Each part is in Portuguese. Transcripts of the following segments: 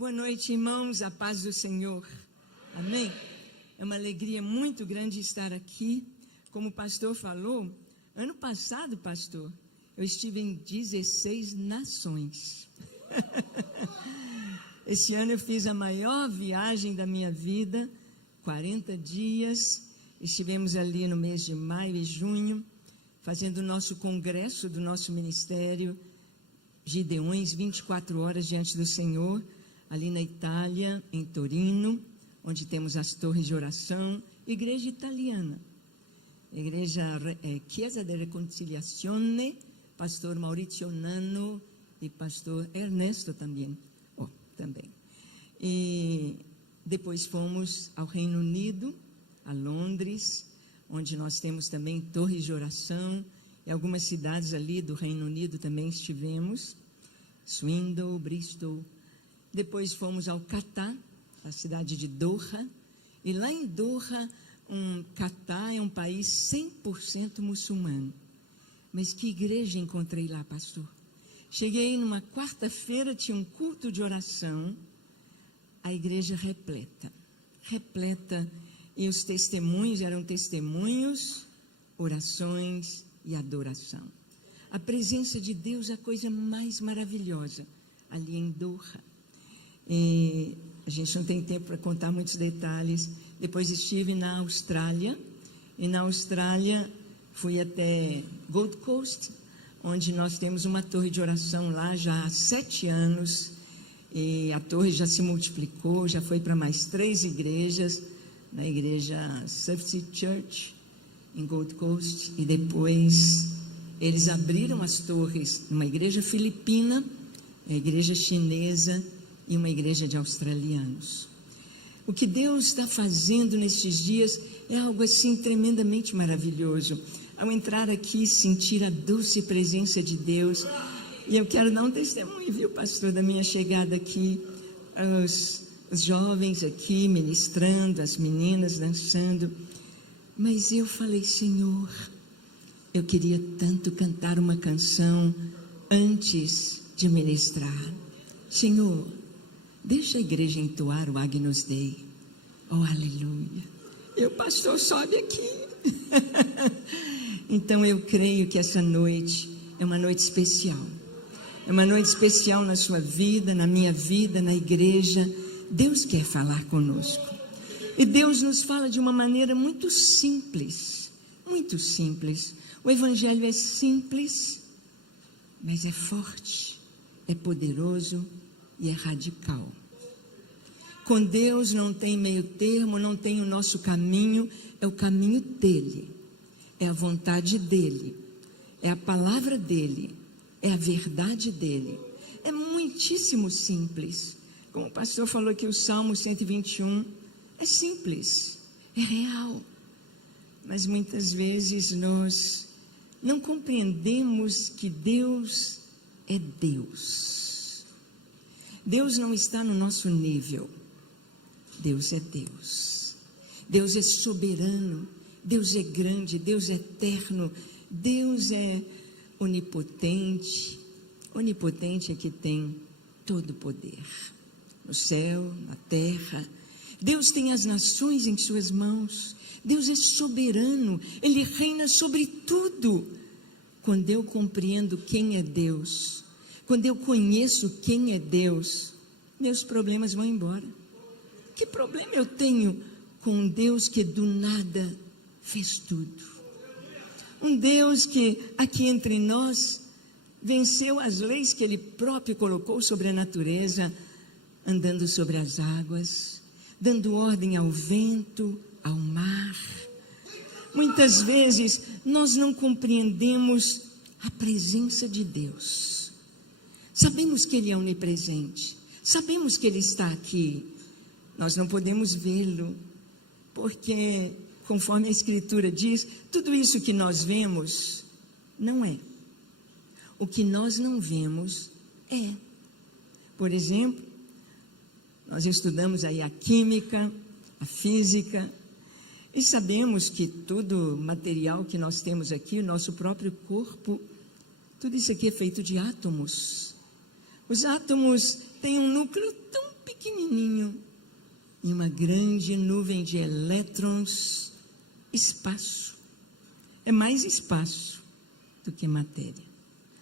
Boa noite, irmãos, a paz do Senhor. Amém? É uma alegria muito grande estar aqui. Como o pastor falou, ano passado, pastor, eu estive em 16 nações. Esse ano eu fiz a maior viagem da minha vida, 40 dias. Estivemos ali no mês de maio e junho, fazendo o nosso congresso do nosso ministério, Gideões, 24 horas diante do Senhor, ali na Itália, em Torino, onde temos as torres de oração, igreja italiana, igreja Chiesa de Reconciliazione, pastor Maurizio Nano e pastor Ernesto também. E depois fomos ao Reino Unido, a Londres, onde nós temos também torres de oração, e algumas cidades ali do Reino Unido também estivemos, Swindon, Bristol. Depois fomos ao Catar, a cidade de Doha, e lá em Doha, Catar é um país 100% muçulmano. Mas que igreja encontrei lá, pastor? Cheguei numa quarta-feira, tinha um culto de oração, a igreja repleta, e os testemunhos eram testemunhos, orações e adoração. A presença de Deus é a coisa mais maravilhosa ali em Doha. E a gente não tem tempo para contar muitos detalhes. Depois estive na Austrália, e na Austrália fui até Gold Coast, onde nós temos uma torre de oração lá já há 7 anos, e a torre já se multiplicou, já foi para mais 3 igrejas, na igreja Surfside Church, em Gold Coast, e depois eles abriram as torres numa igreja filipina, a igreja chinesa e uma igreja de australianos. O que Deus está fazendo nestes dias é algo assim tremendamente maravilhoso. Ao entrar aqui, sentir a doce presença de Deus, e eu quero dar um testemunho, viu, pastor, da minha chegada aqui, os jovens aqui ministrando, as meninas dançando, mas eu falei, Senhor, eu queria tanto cantar uma canção antes de ministrar. Senhor, deixa a igreja entoar o Agnus Dei. Oh, aleluia. E o pastor sobe aqui. Então eu creio que essa noite é uma noite especial. É uma noite especial na sua vida, na minha vida, na igreja. Deus quer falar conosco. E Deus nos fala de uma maneira muito simples. Muito simples. O evangelho é simples, mas é forte, é poderoso e é radical. Com Deus não tem meio termo, não tem o nosso caminho, é o caminho dele, é a vontade dele, é a palavra dele, é a verdade dele. É muitíssimo simples. Como o pastor falou aqui, o Salmo 121 é simples, é real. Mas muitas vezes nós não compreendemos que Deus é Deus. Deus não está no nosso nível. Deus é Deus. Deus é soberano. Deus é grande. Deus é eterno. Deus é onipotente. Onipotente é que tem todo o poder. No céu, na terra. Deus tem as nações em suas mãos. Deus é soberano. Ele reina sobre tudo. Quando eu compreendo quem é Deus, quando eu conheço quem é Deus, meus problemas vão embora. Que problema eu tenho com um Deus que do nada fez tudo? Um Deus que aqui entre nós venceu as leis que Ele próprio colocou sobre a natureza, andando sobre as águas, dando ordem ao vento, ao mar. Muitas vezes nós não compreendemos a presença de Deus. Sabemos que Ele é onipresente, sabemos que Ele está aqui. Nós não podemos vê-lo, porque, conforme a Escritura diz, tudo isso que nós vemos não é. O que nós não vemos é. Por exemplo, nós estudamos aí a química, a física, e sabemos que todo material que nós temos aqui, o nosso próprio corpo, tudo isso aqui é feito de átomos. Os átomos têm um núcleo tão pequeno, pequenininho, em uma grande nuvem de elétrons, espaço. É mais espaço do que matéria,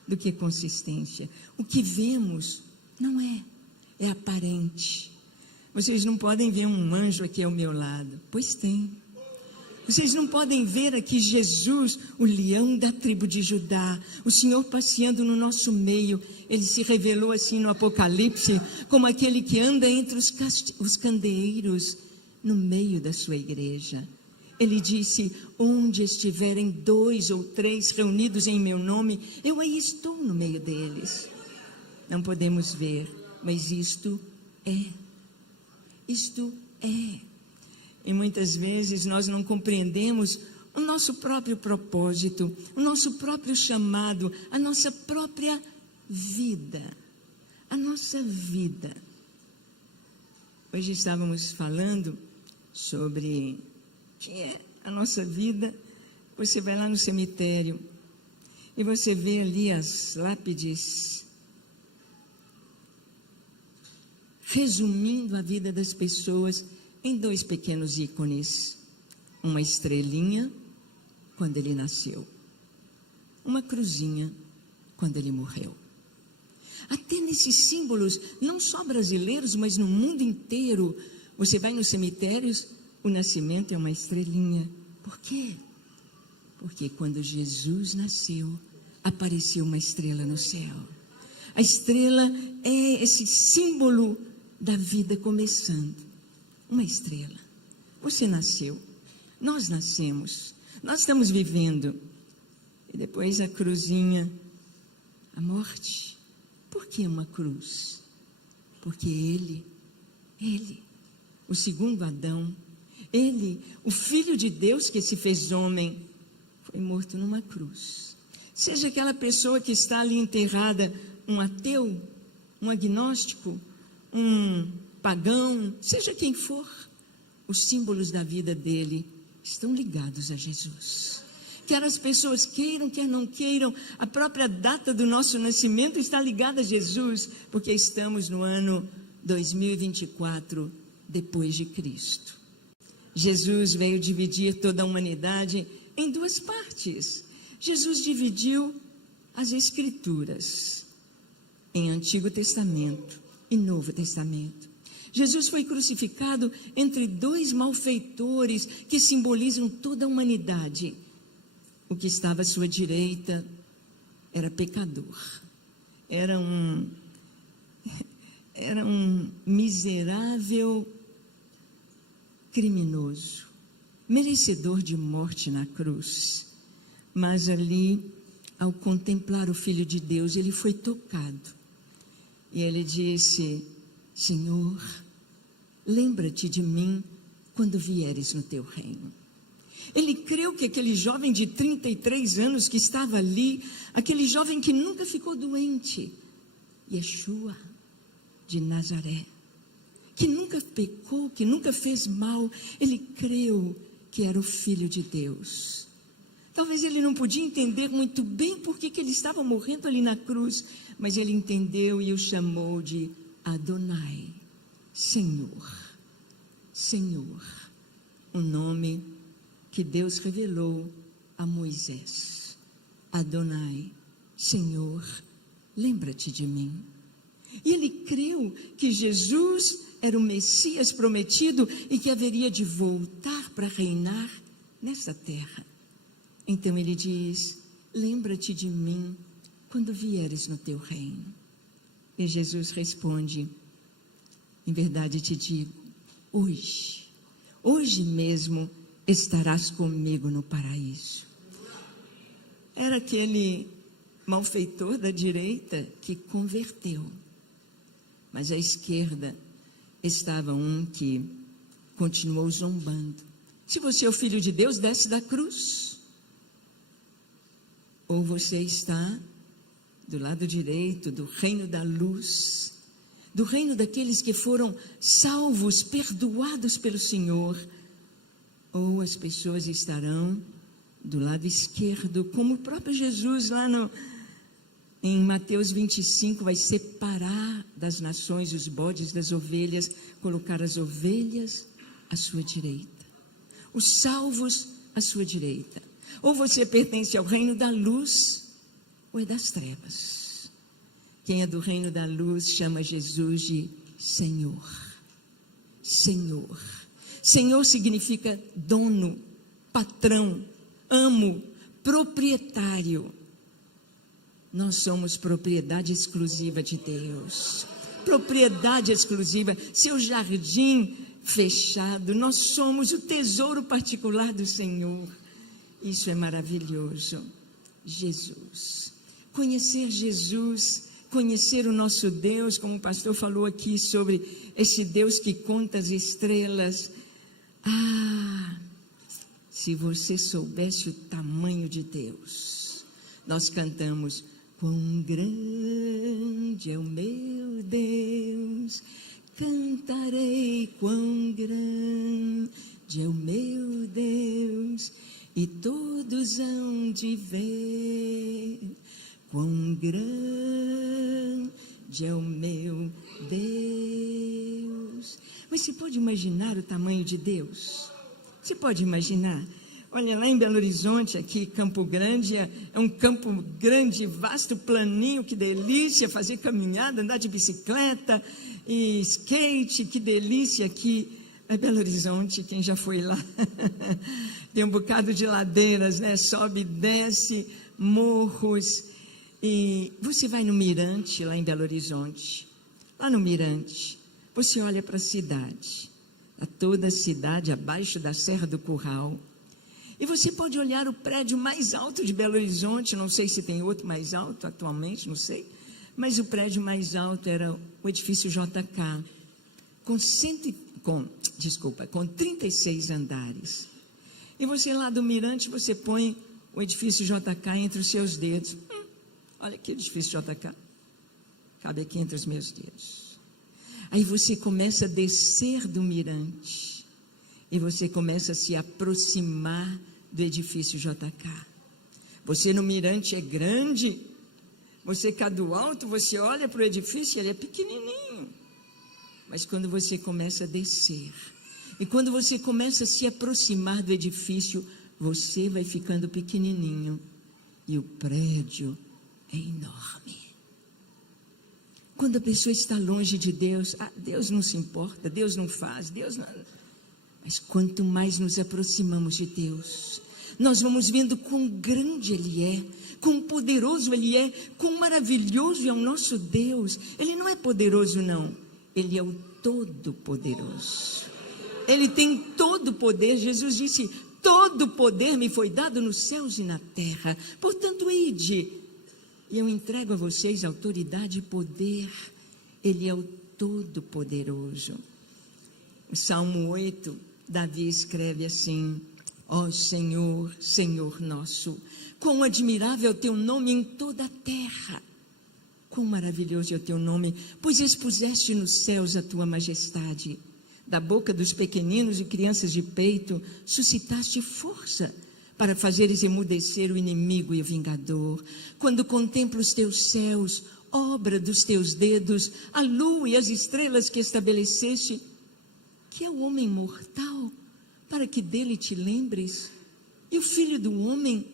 do que consistência. O que vemos não é aparente. Vocês não podem ver um anjo aqui ao meu lado. Pois tem. Vocês não podem ver aqui Jesus, o leão da tribo de Judá, o Senhor passeando no nosso meio. Ele se revelou assim no Apocalipse, como aquele que anda entre os candeeiros, no meio da sua igreja. Ele disse: onde estiverem 2 ou 3 reunidos em meu nome, eu aí estou no meio deles. Não podemos ver, mas isto é. Isto é. E muitas vezes nós não compreendemos o nosso próprio propósito, o nosso próprio chamado, a nossa própria vida. A nossa vida. Hoje estávamos falando sobre que é a nossa vida. Você vai lá no cemitério e você vê ali as lápides resumindo a vida das pessoas em 2 pequenos ícones. Uma estrelinha quando ele nasceu, uma cruzinha quando ele morreu. Até nesses símbolos, não só brasileiros, mas no mundo inteiro, você vai nos cemitérios, o nascimento é uma estrelinha. Por quê? Porque quando Jesus nasceu, apareceu uma estrela no céu. A estrela é esse símbolo da vida começando. Uma estrela. Você nasceu, nós nascemos, nós estamos vivendo. E depois a cruzinha, a morte. Por que uma cruz? Porque ele, o segundo Adão, ele, o Filho de Deus que se fez homem, foi morto numa cruz. Seja aquela pessoa que está ali enterrada, um ateu, um agnóstico, um pagão, seja quem for, os símbolos da vida dele estão ligados a Jesus. Quer as pessoas queiram, quer não queiram, a própria data do nosso nascimento está ligada a Jesus, porque estamos no ano 2024 depois de Cristo. Jesus veio dividir toda a humanidade em 2 partes. Jesus dividiu as Escrituras em Antigo Testamento e Novo Testamento. Jesus foi crucificado entre 2 malfeitores que simbolizam toda a humanidade. O que estava à sua direita era pecador, era um miserável criminoso, merecedor de morte na cruz. Mas ali, ao contemplar o Filho de Deus, ele foi tocado. E ele disse: Senhor, lembra-te de mim quando vieres no teu reino. Ele creu que aquele jovem de 33 anos que estava ali, aquele jovem que nunca ficou doente, Yeshua de Nazaré, que nunca pecou, que nunca fez mal, ele creu que era o Filho de Deus. Talvez ele não podia entender muito bem por que ele estava morrendo ali na cruz, mas ele entendeu e o chamou de Adonai, Senhor. Senhor, o nome que Deus revelou a Moisés. Adonai, Senhor, lembra-te de mim. E ele creu que Jesus era o Messias prometido e que haveria de voltar para reinar nessa terra. Então ele diz: lembra-te de mim quando vieres no teu reino. E Jesus responde: em verdade te digo, hoje mesmo estarás comigo no paraíso. Era aquele malfeitor da direita que converteu, mas à esquerda estava um que continuou zombando. Se você é o Filho de Deus, desce da cruz. Ou você está do lado direito do reino da luz, do reino daqueles que foram salvos, perdoados pelo Senhor. Ou as pessoas estarão do lado esquerdo, como o próprio Jesus lá Em Mateus 25, vai separar das nações os bodes das ovelhas, colocar as ovelhas à sua direita, os salvos à sua direita. Ou você pertence ao reino da luz, ou é das trevas. Quem é do reino da luz chama Jesus de Senhor. Senhor. Senhor significa dono, patrão, amo, proprietário. Nós somos propriedade exclusiva de Deus. Propriedade exclusiva, seu jardim fechado. Nós somos o tesouro particular do Senhor. Isso é maravilhoso. Jesus. Conhecer Jesus, conhecer o nosso Deus, como o pastor falou aqui sobre esse Deus que conta as estrelas. Se você soubesse o tamanho de Deus. Nós cantamos: quão grande é o meu Deus, cantarei quão grande é o meu Deus, e todos hão de ver quão grande é o meu Deus. Mas você pode imaginar o tamanho de Deus? Você pode imaginar? Olha, lá em Belo Horizonte, aqui Campo Grande, é um campo grande, vasto, planinho, que delícia fazer caminhada, andar de bicicleta e skate, que delícia aqui. É Belo Horizonte, quem já foi lá, tem um bocado de ladeiras, né? Sobe e desce, morros, e você vai no Mirante, lá em Belo Horizonte, lá no Mirante, você olha para a cidade, toda a cidade abaixo da Serra do Curral, e você pode olhar o prédio mais alto de Belo Horizonte, não sei se tem outro mais alto atualmente, não sei, mas o prédio mais alto era o edifício JK, com 36 andares. E você lá do Mirante, você põe o edifício JK entre os seus dedos. Olha aqui o edifício JK, cabe aqui entre os meus dedos. Aí você começa a descer do Mirante, e você começa a se aproximar do edifício JK. Você no Mirante é grande, você cá do alto, você olha para o edifício, ele é pequenininho. Mas quando você começa a descer, e quando você começa a se aproximar do edifício, você vai ficando pequenininho, e o prédio é enorme. Quando a pessoa está longe de Deus, Deus não se importa, Deus não faz, Deus não... Mas quanto mais nos aproximamos de Deus, nós vamos vendo quão grande Ele é, quão poderoso Ele é, quão maravilhoso é o nosso Deus. Ele não é poderoso não, Ele é o Todo-Poderoso. Ele tem todo o poder. Jesus disse: todo o poder me foi dado nos céus e na terra, portanto ide, e eu entrego a vocês autoridade e poder. Ele é o Todo-Poderoso. O Salmo 8, Davi escreve assim: ó Senhor, Senhor nosso, quão admirável é o teu nome em toda a terra, quão maravilhoso é o teu nome, pois expuseste nos céus a tua majestade. Da boca dos pequeninos e crianças de peito suscitaste força para fazeres emudecer o inimigo e o vingador. Quando contemplo os teus céus, obra dos teus dedos, a lua e as estrelas que estabeleceste, que é o homem mortal, para que dele te lembres, e o filho do homem,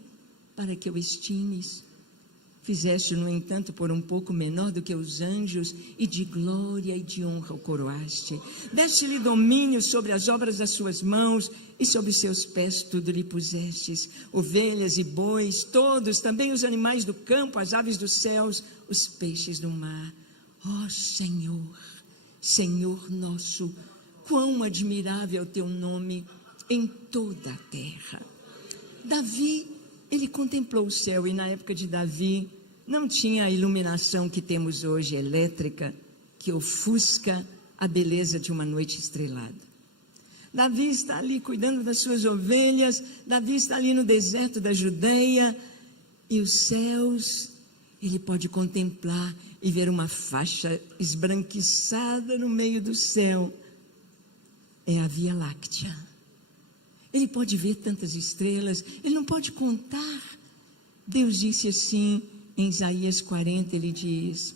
para que o estimes. Fizeste, no entanto, por um pouco menor do que os anjos, e de glória e de honra o coroaste. Deste-lhe domínio sobre as obras das suas mãos, e sobre os seus pés tudo lhe pusestes. Ovelhas e bois, todos, também os animais do campo, as aves dos céus, os peixes do mar. Ó Senhor, Senhor nosso, quão admirável é o teu nome em toda a terra. Davi, ele contemplou o céu, e na época de Davi não tinha a iluminação que temos hoje, elétrica, que ofusca a beleza de uma noite estrelada. Davi está ali cuidando das suas ovelhas, Davi está ali no deserto da Judeia, e os céus, ele pode contemplar e ver uma faixa esbranquiçada no meio do céu. É a Via Láctea. Ele pode ver tantas estrelas, ele não pode contar. Deus disse assim: Em Isaías 40 ele diz: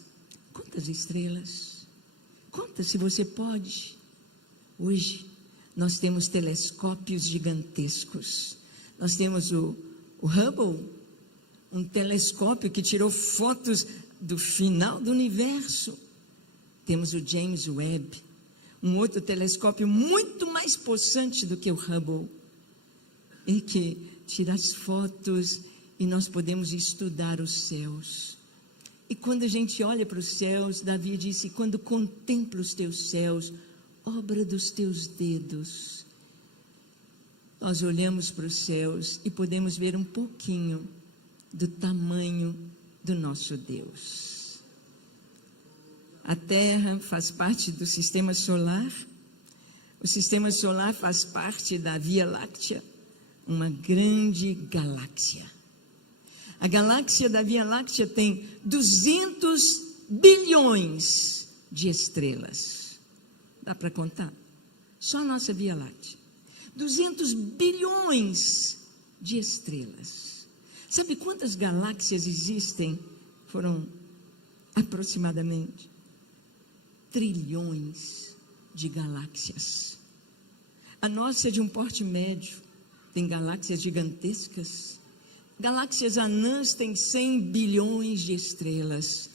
conta as estrelas, conta se você pode. Hoje nós temos telescópios gigantescos. Nós temos o Hubble, um telescópio que tirou fotos do final do universo. Temos o James Webb, um outro telescópio muito mais possante do que o Hubble, e que tira as fotos e nós podemos estudar os céus. E quando a gente olha para os céus, Davi disse: quando contemplo os teus céus, obra dos teus dedos, nós olhamos para os céus e podemos ver um pouquinho do tamanho do nosso Deus. A Terra faz parte do sistema solar. O sistema solar faz parte da Via Láctea, uma grande galáxia. A galáxia da Via Láctea tem 200 bilhões de estrelas. Dá para contar? Só a nossa Via Láctea. 200 bilhões de estrelas. Sabe quantas galáxias existem? Foram aproximadamente trilhões de galáxias. A nossa é de um porte médio. Tem galáxias gigantescas. Galáxias anãs têm 100 bilhões de estrelas.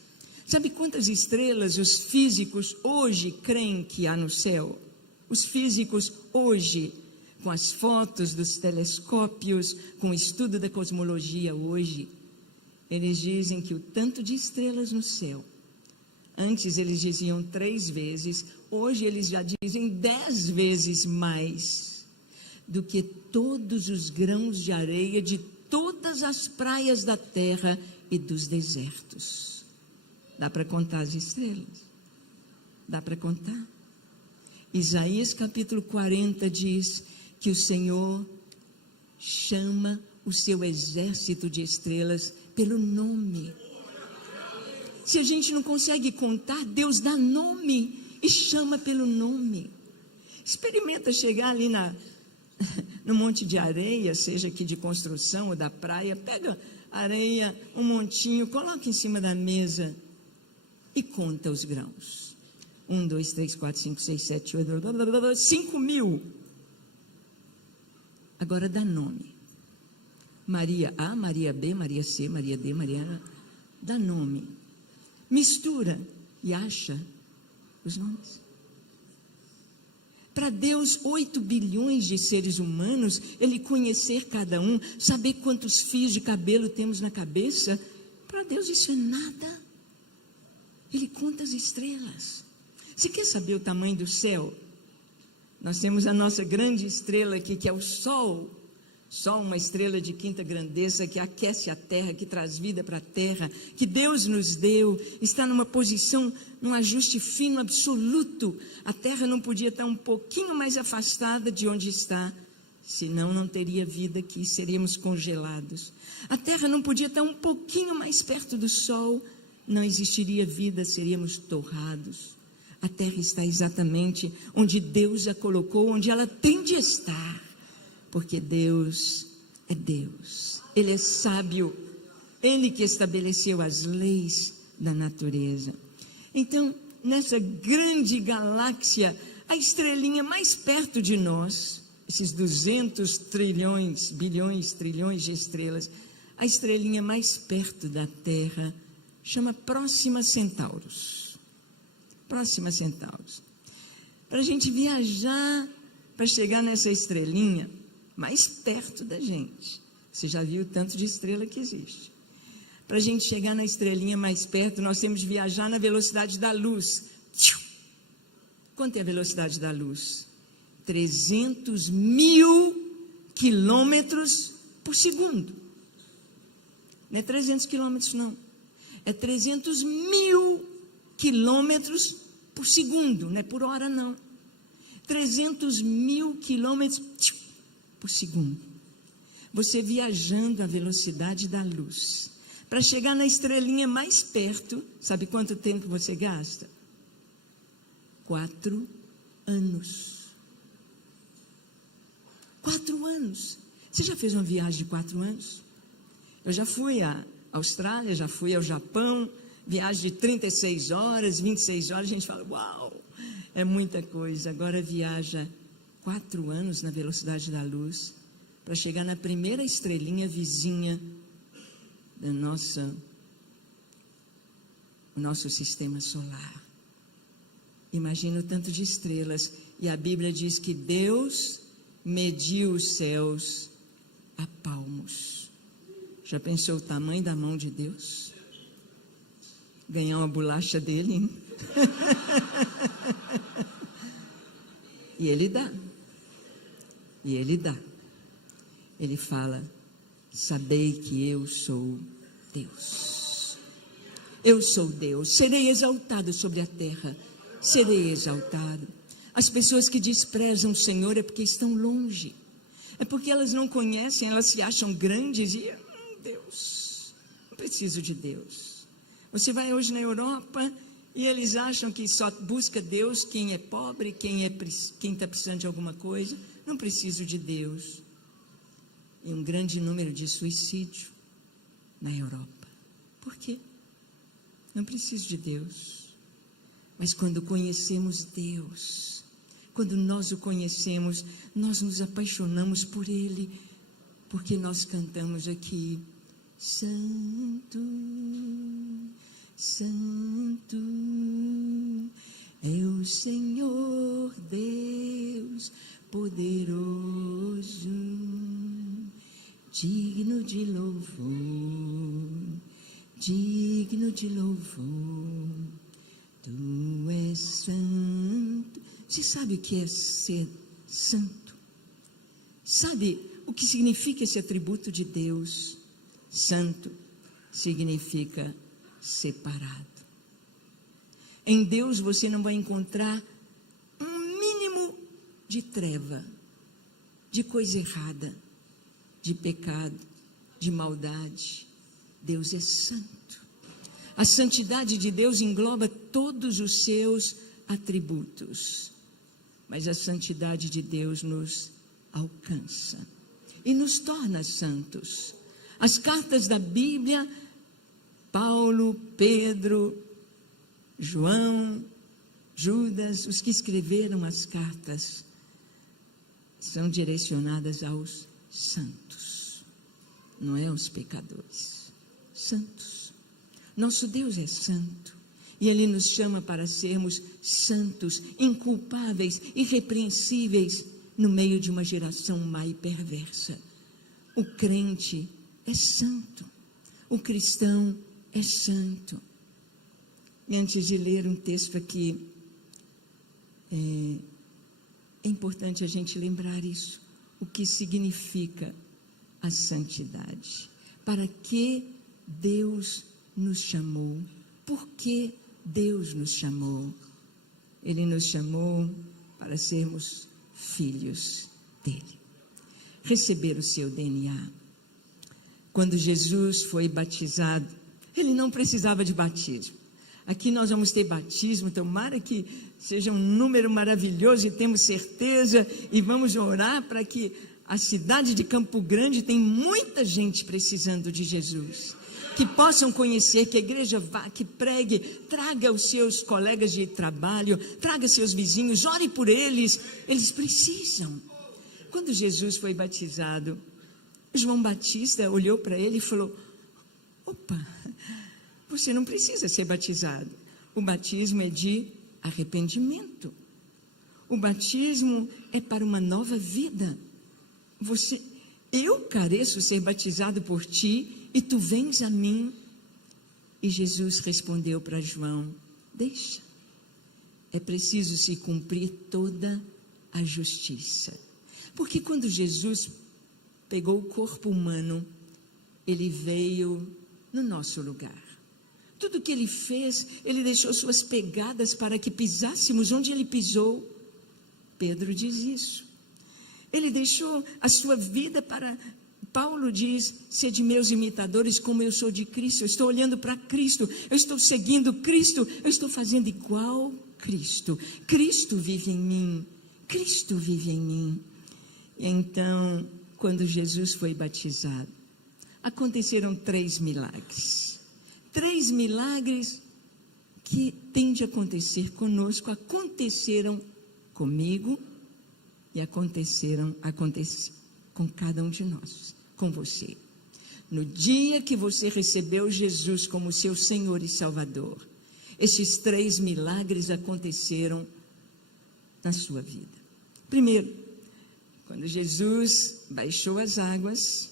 Sabe quantas estrelas os físicos hoje creem que há no céu? Os físicos hoje, com as fotos dos telescópios, com o estudo da cosmologia hoje, eles dizem que o tanto de estrelas no céu, antes eles diziam 3 vezes, hoje eles já dizem 10 vezes mais do que todos os grãos de areia de todas as praias da terra e dos desertos. Dá para contar as estrelas? Dá para contar? Isaías capítulo 40 diz que o Senhor chama o seu exército de estrelas pelo nome. Se a gente não consegue contar, Deus dá nome e chama pelo nome. Experimenta chegar ali no monte de areia, seja aqui de construção ou da praia, pega areia, um montinho, coloca em cima da mesa e conta os grãos. 1, 2, 3, 4, 5, 6, 7, 8, 5 mil. Agora dá nome. Maria A, Maria B, Maria C, Maria D, Maria A. Dá nome. Mistura e acha os nomes. Para Deus, 8 bilhões de seres humanos, Ele conhecer cada um, saber quantos fios de cabelo temos na cabeça, para Deus isso é nada. Ele conta as estrelas. Você quer saber o tamanho do céu? Nós temos a nossa grande estrela aqui, que é o Sol. Sol, uma estrela de quinta grandeza, que aquece a terra, que traz vida para a terra, que Deus nos deu, está numa posição, num ajuste fino absoluto. A terra não podia estar um pouquinho mais afastada de onde está, senão não teria vida aqui, seríamos congelados. A terra não podia estar um pouquinho mais perto do sol, não existiria vida, seríamos torrados. A terra está exatamente onde Deus a colocou, onde ela tem de estar. Porque Deus é Deus, Ele é sábio, Ele que estabeleceu as leis da natureza. Então, nessa grande galáxia, a estrelinha mais perto de nós, esses 200 trilhões, bilhões, trilhões de estrelas, a estrelinha mais perto da Terra, chama Próxima Centauros. Próxima Centauros. Para a gente viajar, para chegar nessa estrelinha, mais perto da gente. Você já viu o tanto de estrela que existe. Para a gente chegar na estrelinha mais perto, nós temos de viajar na velocidade da luz. Quanto é a velocidade da luz? 300 mil quilômetros por segundo. Não é 300 quilômetros, não. É 300 mil quilômetros por segundo. Não é por hora, não. 300 mil quilômetros por segundo. Você viajando à velocidade da luz. Para chegar na estrelinha mais perto, sabe quanto tempo você gasta? 4 anos. 4 anos. Você já fez uma viagem de 4 anos? Eu já fui há Austrália, já fui ao Japão, viagem de 36 horas, 26 horas, a gente fala, uau, é muita coisa. Agora viaja 4 anos na velocidade da luz, para chegar na primeira estrelinha vizinha da o nosso sistema solar. Imagina o tanto de estrelas. E a Bíblia diz que Deus mediu os céus a palmos. Já pensou o tamanho da mão de Deus? Ganhar uma bolacha dele, hein? E Ele dá. E Ele dá. Ele fala, sabei que eu sou Deus. Eu sou Deus. Serei exaltado sobre a terra. Serei exaltado. As pessoas que desprezam o Senhor é porque estão longe. É porque elas não conhecem, elas se acham grandes e, Deus, não preciso de Deus. Você vai hoje na Europa e eles acham que só busca Deus quem é pobre, quem está precisando de alguma coisa. Não preciso de Deus. E um grande número de suicídio na Europa. Por quê? Não preciso de Deus. Mas quando conhecemos Deus, quando nós o conhecemos, nós nos apaixonamos por Ele, porque nós cantamos aqui, Santo, Santo, é o Senhor Deus poderoso, digno de louvor, digno de louvor, Tu és santo. Você sabe o que é ser santo? Sabe o que significa esse atributo de Deus? Santo significa separado. Em Deus você não vai encontrar um mínimo de treva, de coisa errada, de pecado, de maldade. Deus é santo. A santidade de Deus engloba todos os seus atributos. Mas a santidade de Deus nos alcança e nos torna santos. As cartas da Bíblia, Paulo, Pedro, João, Judas, os que escreveram as cartas, são direcionadas aos santos, não é aos pecadores. Santos. Nosso Deus é santo e Ele nos chama para sermos santos, inculpáveis, irrepreensíveis no meio de uma geração má e perversa. O crente é santo, o cristão é santo. E antes de ler um texto aqui, é importante a gente lembrar isso, o que significa a santidade. Para que Deus nos chamou? Por que Deus nos chamou? Ele nos chamou para sermos filhos dele, receber o seu DNA. Quando Jesus foi batizado, ele não precisava de batismo. Aqui nós vamos ter batismo, tomara que seja um número maravilhoso e temos certeza, e vamos orar para que a cidade de Campo Grande tenha muita gente precisando de Jesus. Que possam conhecer, que a igreja vá, que pregue, traga os seus colegas de trabalho, traga seus vizinhos, ore por eles, eles precisam. Quando Jesus foi batizado, João Batista olhou para ele e falou, opa, você não precisa ser batizado, o batismo é de arrependimento, o batismo é para uma nova vida, eu careço ser batizado por ti, e tu vens a mim. E Jesus respondeu para João, deixa, é preciso se cumprir toda a justiça, porque quando Jesus pegou o corpo humano, ele veio no nosso lugar, tudo que ele fez, ele deixou suas pegadas para que pisássemos onde ele pisou. Pedro diz isso, ele deixou a sua vida para... Paulo diz, sede meus imitadores como eu sou de Cristo, eu estou olhando para Cristo, eu estou seguindo Cristo, eu estou fazendo igual Cristo, Cristo vive em mim, Cristo vive em mim. E então, quando Jesus foi batizado, aconteceram 3 milagres. 3 milagres que têm de acontecer conosco, aconteceram comigo e aconteceram com cada um de nós, com você. No dia que você recebeu Jesus como seu Senhor e Salvador, esses 3 milagres aconteceram na sua vida. Primeiro, quando Jesus baixou as águas,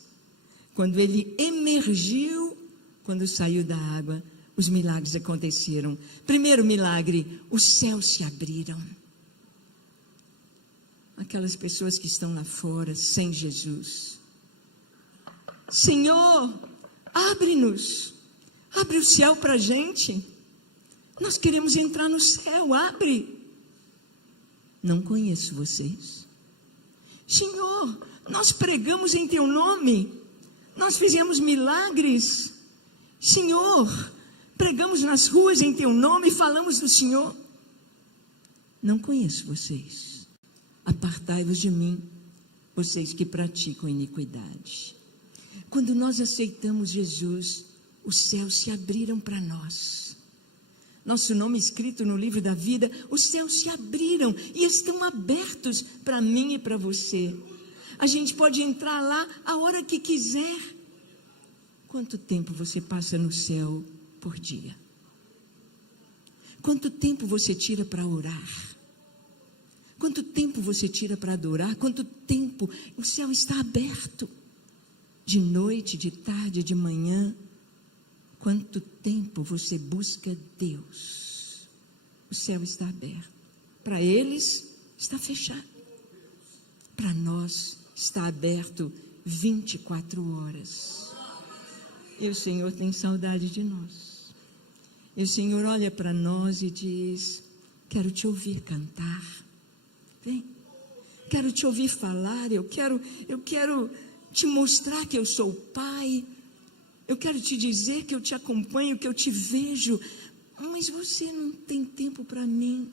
quando ele emergiu, quando saiu da água, os milagres aconteceram. Primeiro milagre, os céus se abriram. Aquelas pessoas que estão lá fora, sem Jesus. Senhor, abre-nos, abre o céu para a gente. Nós queremos entrar no céu, abre. Não conheço vocês. Senhor, nós pregamos em teu nome, nós fizemos milagres. Senhor, pregamos nas ruas em teu nome e falamos do Senhor. Não conheço vocês. Apartai-vos de mim, vocês que praticam iniquidade. Quando nós aceitamos Jesus, os céus se abriram para nós. Nosso nome escrito no livro da vida, os céus se abriram e estão abertos para mim e para você. A gente pode entrar lá a hora que quiser. Quanto tempo você passa no céu por dia? Quanto tempo você tira para orar? Quanto tempo você tira para adorar? Quanto tempo? O céu está aberto. De noite, de tarde, de manhã. Quanto tempo você busca Deus? O céu está aberto. Para eles, está fechado. Para nós, está aberto 24 horas. E o Senhor tem saudade de nós. E o Senhor olha para nós e diz: quero te ouvir cantar. Vem. Quero te ouvir falar. Eu quero te mostrar que eu sou o Pai. Eu quero te dizer que eu te acompanho, que eu te vejo, mas você não tem tempo para mim.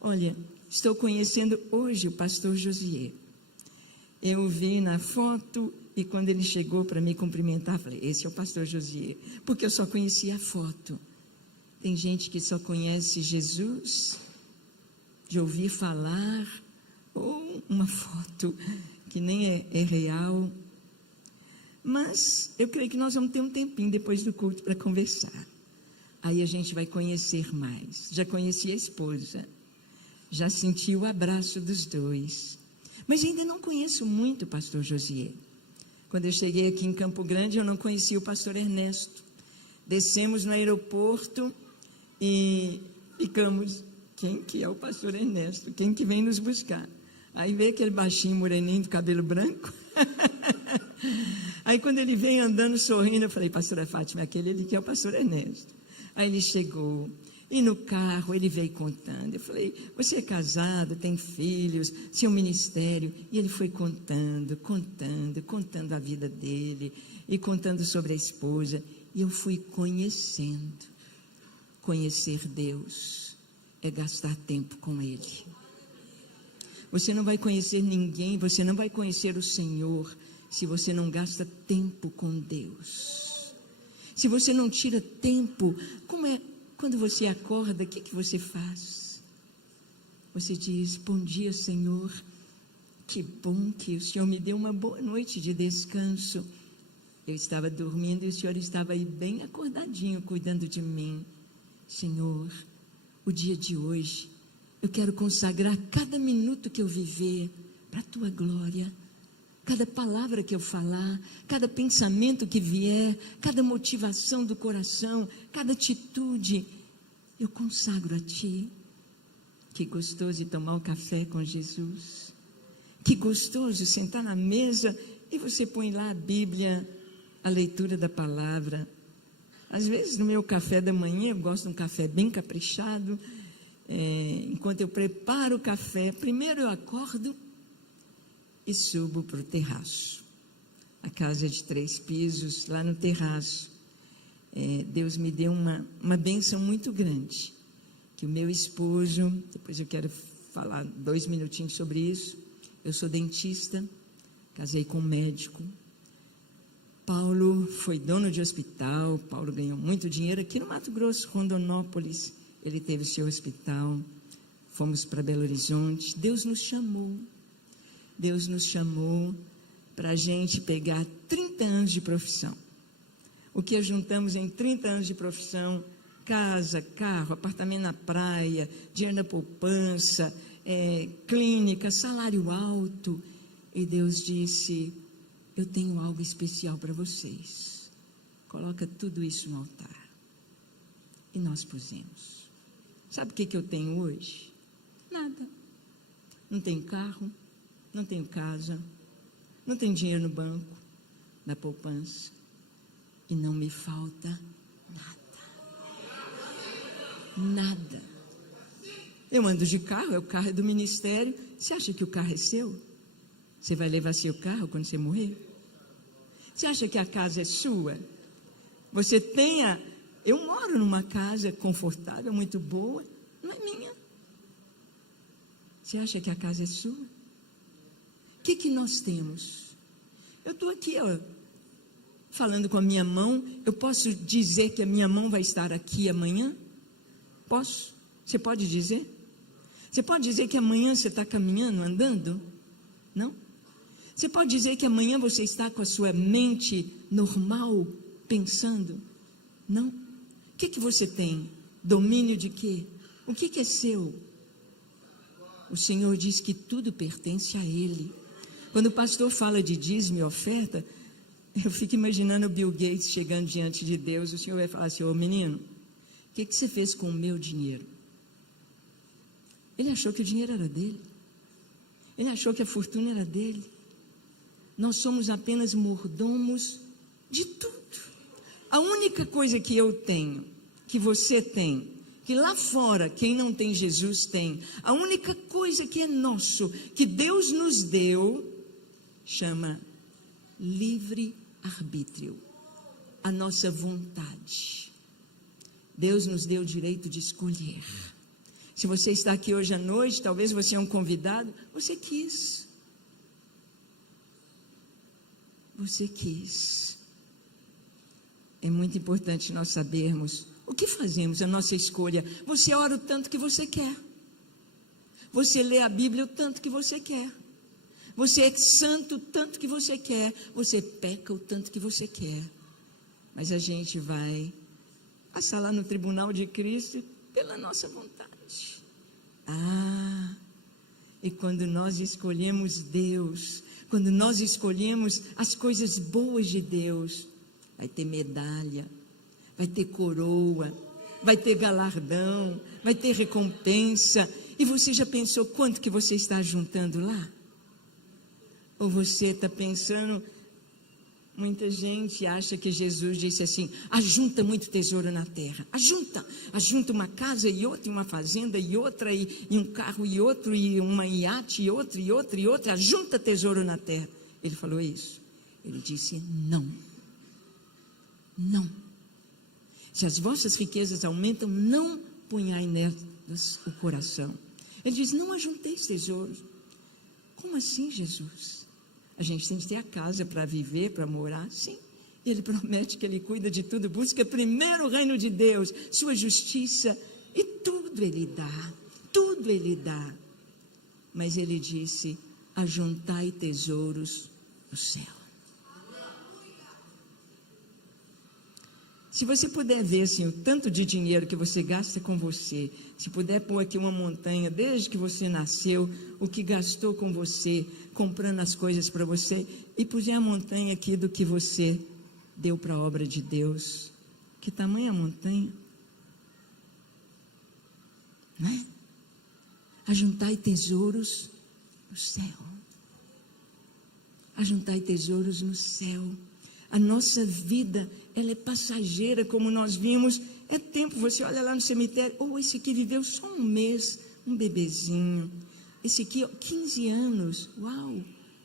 Olha, estou conhecendo hoje o pastor Josier. Eu o vi na foto e quando ele chegou para me cumprimentar, falei: esse é o pastor Josier, porque eu só conhecia a foto. Tem gente que só conhece Jesus de ouvir falar, ou uma foto que nem é real. Mas eu creio que nós vamos ter um tempinho depois do culto para conversar. Aí a gente vai conhecer mais. Já conheci a esposa, já senti o abraço dos dois, mas ainda não conheço muito o pastor Josier. Quando eu cheguei aqui em Campo Grande, eu não conhecia o pastor Ernesto. Descemos no aeroporto e ficamos: quem que é o pastor Ernesto? Quem que vem nos buscar? Aí veio aquele baixinho moreninho do cabelo branco. Aí quando ele veio andando, sorrindo, eu falei: pastora Fátima, aquele ali que é o pastor Ernesto. Aí ele chegou, e no carro ele veio contando. Eu falei: você é casado, tem filhos, seu ministério? E ele foi contando a vida dele, e contando sobre a esposa. E eu fui conhecendo. Conhecer Deus é gastar tempo com Ele. Você não vai conhecer ninguém, você não vai conhecer o Senhor se você não gasta tempo com Deus. Se você não tira tempo, como é quando você acorda, o que você faz? Você diz: bom dia, Senhor, que bom que o Senhor me deu uma boa noite de descanso. Eu estava dormindo e o Senhor estava aí bem acordadinho, cuidando de mim. Senhor, o dia de hoje, eu quero consagrar cada minuto que eu viver para a Tua glória. Cada palavra que eu falar, cada pensamento que vier, cada motivação do coração, cada atitude, eu consagro a Ti. Que gostoso tomar um café com Jesus. Que gostoso sentar na mesa e você põe lá a Bíblia, a leitura da palavra. Às vezes no meu café da manhã, eu gosto de um café bem caprichado. Enquanto eu preparo o café, primeiro eu acordo e subo para o terraço. A casa é de 3 pisos, lá no terraço. Deus me deu uma bênção muito grande, que o meu esposo, depois eu quero falar 2 minutinhos sobre isso. Eu sou dentista, casei com um médico, Paulo foi dono de hospital, Paulo ganhou muito dinheiro aqui no Mato Grosso, Rondonópolis, ele teve seu hospital, fomos para Belo Horizonte, Deus nos chamou para a gente pegar 30 anos de profissão, o que juntamos em 30 anos de profissão, casa, carro, apartamento na praia, dinheiro na poupança, clínica, salário alto, e Deus disse: eu tenho algo especial para vocês, coloca tudo isso no altar. E nós pusemos. Sabe o que eu tenho hoje? Nada. Não tenho carro, não tenho casa, não tenho dinheiro no banco, na poupança, e não me falta nada. Eu ando de carro, o carro é do ministério. Você acha que o carro é seu? Você vai levar seu carro quando você morrer? Você acha que a casa é sua? Você tenha... Eu moro numa casa confortável, muito boa, não é minha. Você acha que a casa é sua? O que nós temos? Eu estou aqui, falando com a minha mão. Eu posso dizer que a minha mão vai estar aqui amanhã? Posso? Você pode dizer? Você pode dizer que amanhã você está caminhando, andando? Não? Você pode dizer que amanhã você está com a sua mente normal, pensando? Não? O que você tem? Domínio de quê? O que é seu? O Senhor diz que tudo pertence a Ele. Quando o pastor fala de dízimo e oferta, eu fico imaginando o Bill Gates chegando diante de Deus. O Senhor vai falar assim: ô menino, o que você fez com o meu dinheiro? Ele achou que o dinheiro era dele. Ele achou que a fortuna era dele. Nós somos apenas mordomos de tudo. A única coisa que eu tenho, que você tem, que lá fora quem não tem Jesus tem, a única coisa que é nosso, que Deus nos deu, chama livre-arbítrio, a nossa vontade. Deus nos deu o direito de escolher. Se você está aqui hoje à noite, talvez você é um convidado, você quis. Você quis. É muito importante nós sabermos o que fazemos, a nossa escolha. Você ora o tanto que você quer. Você lê a Bíblia o tanto que você quer. Você é santo o tanto que você quer. Você peca o tanto que você quer. Mas a gente vai passar lá no tribunal de Cristo pela nossa vontade. E quando nós escolhemos Deus, quando nós escolhemos as coisas boas de Deus, vai ter medalha, vai ter coroa, vai ter galardão, vai ter recompensa. E você já pensou quanto que você está juntando lá? Ou você está pensando... Muita gente acha que Jesus disse assim: ajunta muito tesouro na terra, ajunta uma casa e outra, e uma fazenda e outra, e um carro e outro, e uma iate e outra, ajunta tesouro na terra. Ele falou isso? Ele disse: não. Se as vossas riquezas aumentam, não ponhai nelas o coração. Ele diz: não ajunteis tesouros. Como assim, Jesus? A gente tem que ter a casa para viver, para morar, sim. Ele promete que Ele cuida de tudo. Busca primeiro o reino de Deus, sua justiça, e tudo Ele dá. Mas Ele disse: ajuntai tesouros no céu. Se você puder ver assim, o tanto de dinheiro que você gasta com você, se puder pôr aqui uma montanha, desde que você nasceu, o que gastou com você, comprando as coisas para você, e puser a montanha aqui do que você deu para a obra de Deus. Que tamanho é a montanha? Não é? Ajuntai tesouros no céu. Ajuntai tesouros no céu. A nossa vida, ela é passageira, como nós vimos. É tempo, você olha lá no cemitério, esse aqui viveu só um mês, um bebezinho. Esse aqui, 15 anos, uau,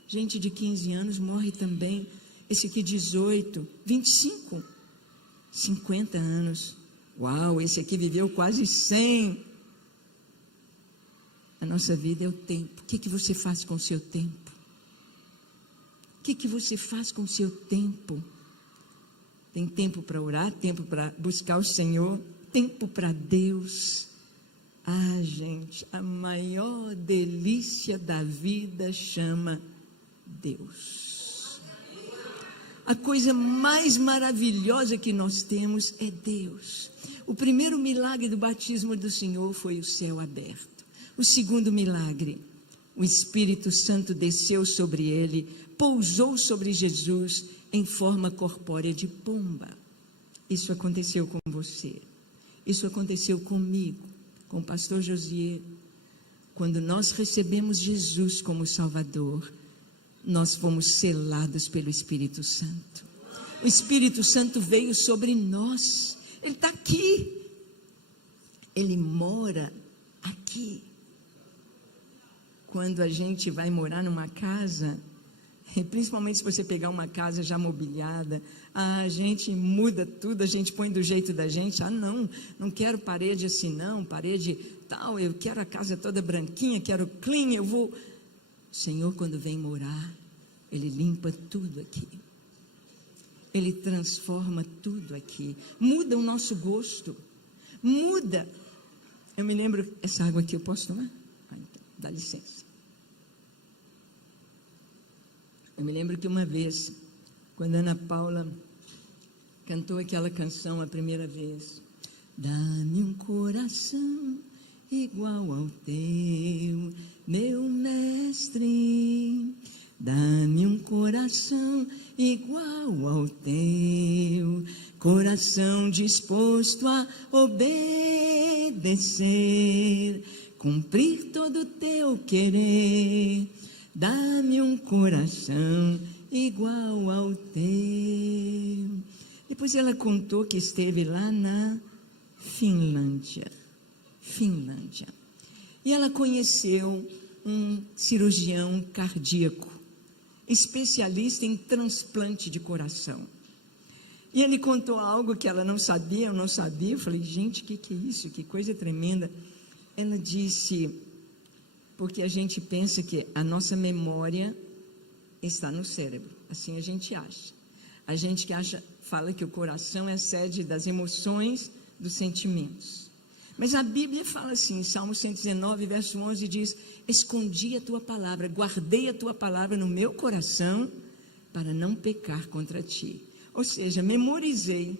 gente de 15 anos morre também. Esse aqui, 18, 25, 50 anos, uau, esse aqui viveu quase 100. A nossa vida é o tempo. O que você faz com o seu tempo? O que você faz com o seu tempo? Tem tempo para orar, tempo para buscar o Senhor, tempo para Deus. Ah, gente, a maior delícia da vida chama Deus. A coisa mais maravilhosa que nós temos é Deus. O primeiro milagre do batismo do Senhor foi o céu aberto. O segundo milagre, o Espírito Santo desceu sobre ele, pousou sobre Jesus em forma corpórea de pomba. Isso aconteceu com você. Isso aconteceu comigo, com o pastor Josier. Quando nós recebemos Jesus como Salvador, nós fomos selados pelo Espírito Santo. O Espírito Santo veio sobre nós. Ele está aqui. Ele mora aqui. Quando a gente vai morar numa casa, e principalmente se você pegar uma casa já mobiliada, a gente muda tudo, a gente põe do jeito da gente. Ah, não quero parede assim não, parede tal, eu quero a casa toda branquinha, quero clean, eu vou... O Senhor, quando vem morar, Ele limpa tudo aqui. Ele transforma tudo aqui, muda o nosso gosto, muda. Eu me lembro, essa água aqui eu posso tomar? Ah, então, dá licença. Eu me lembro que uma vez, quando a Ana Paula cantou aquela canção a primeira vez, dá-me um coração igual ao teu, meu mestre, dá-me um coração igual ao teu, coração disposto a obedecer, cumprir todo o teu querer. Dá-me um coração igual ao teu. Depois ela contou que esteve lá na Finlândia. E ela conheceu um cirurgião cardíaco, especialista em transplante de coração. E ele contou algo que ela não sabia, eu não sabia. Eu falei, gente, o que é isso? Que coisa tremenda. Ela disse... Porque a gente pensa que a nossa memória está no cérebro, assim a gente acha. A gente que fala que o coração é a sede das emoções, dos sentimentos. Mas a Bíblia fala assim, Salmo 119, verso 11, diz, escondi a tua palavra, guardei a tua palavra no meu coração, para não pecar contra ti. Ou seja, memorizei,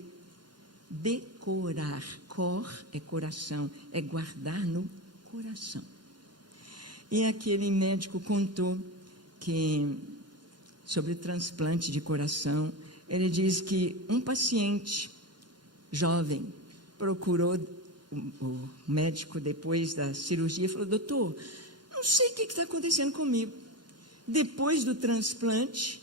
decorar, cor é coração, é guardar no coração. E aquele médico contou que, sobre o transplante de coração, ele diz que um paciente jovem procurou o médico depois da cirurgia e falou, doutor, não sei o que está acontecendo comigo. Depois do transplante,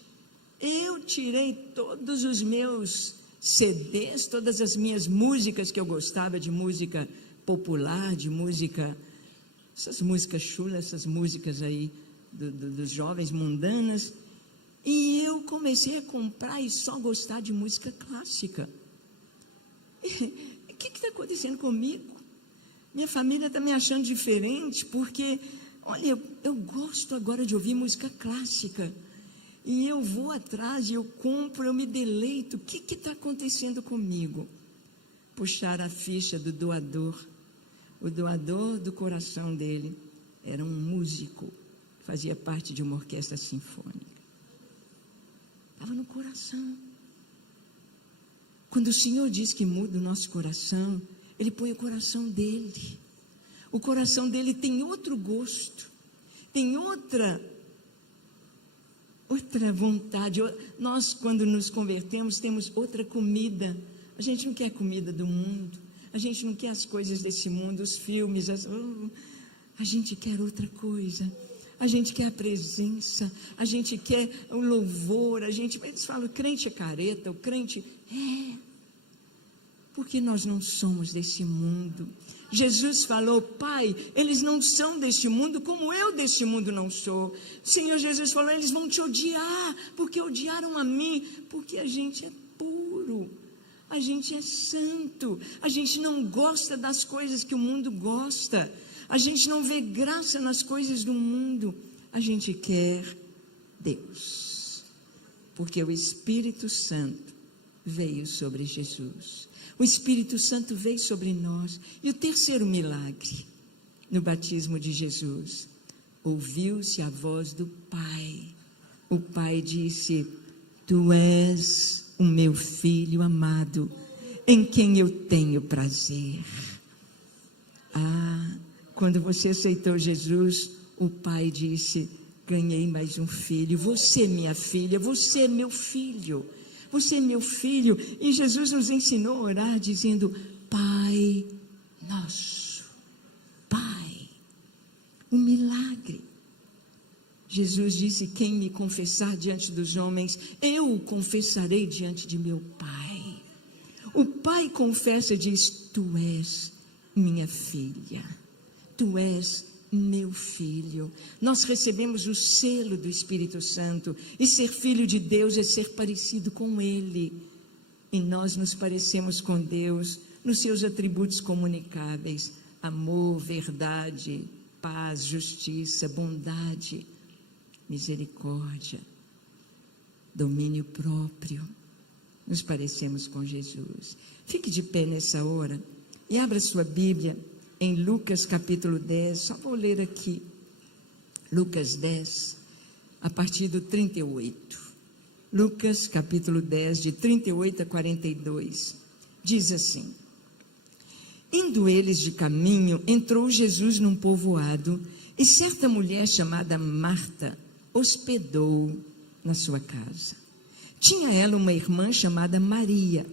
eu tirei todos os meus CDs, todas as minhas músicas que eu gostava, de música popular, de música... essas músicas chulas, essas músicas aí dos jovens mundanas, e eu comecei a comprar e só gostar de música clássica. O que está acontecendo comigo? Minha família está me achando diferente, porque, olha, eu gosto agora de ouvir música clássica, e eu vou atrás, e eu compro, eu me deleito. O que está acontecendo comigo? Puxar a ficha do doador. O doador do coração dele era um músico, fazia parte de uma orquestra sinfônica. Estava no coração. Quando o Senhor diz que muda o nosso coração, Ele põe o coração dele. O coração dele tem outro gosto, tem outra vontade. Nós, quando nos convertemos, temos outra comida. A gente não quer comida do mundo. A gente não quer as coisas desse mundo, os filmes, a gente quer outra coisa. A gente quer a presença, a gente quer o louvor, eles falam, crente é careta, o crente porque nós não somos desse mundo. Jesus falou, Pai, eles não são deste mundo, como eu deste mundo não sou. O Senhor Jesus falou, eles vão te odiar, porque odiaram a mim, porque a gente é puro. A gente é santo, a gente não gosta das coisas que o mundo gosta, a gente não vê graça nas coisas do mundo, a gente quer Deus, porque o Espírito Santo veio sobre Jesus. O Espírito Santo veio sobre nós. E o terceiro milagre, no batismo de Jesus, ouviu-se a voz do Pai. O Pai disse: Tu és o meu filho amado, em quem eu tenho prazer. Quando você aceitou Jesus, o Pai disse: ganhei mais um filho, você minha filha, você é meu filho, você é meu filho. E Jesus nos ensinou a orar dizendo: Pai nosso, Pai, um milagre. Jesus disse: quem me confessar diante dos homens, eu o confessarei diante de meu Pai. O Pai confessa e diz: tu és minha filha, tu és meu filho. Nós recebemos o selo do Espírito Santo, e ser filho de Deus é ser parecido com Ele, e nós nos parecemos com Deus nos seus atributos comunicáveis: amor, verdade, paz, justiça, bondade, misericórdia, domínio próprio. Nos parecemos com Jesus. Fique de pé nessa hora e abra sua Bíblia em Lucas capítulo 10, só vou ler aqui, Lucas 10, a partir do 38, Lucas capítulo 10, de 38 a 42, diz assim: indo eles de caminho, entrou Jesus num povoado, e certa mulher chamada Marta hospedou na sua casa. Tinha ela uma irmã chamada Maria,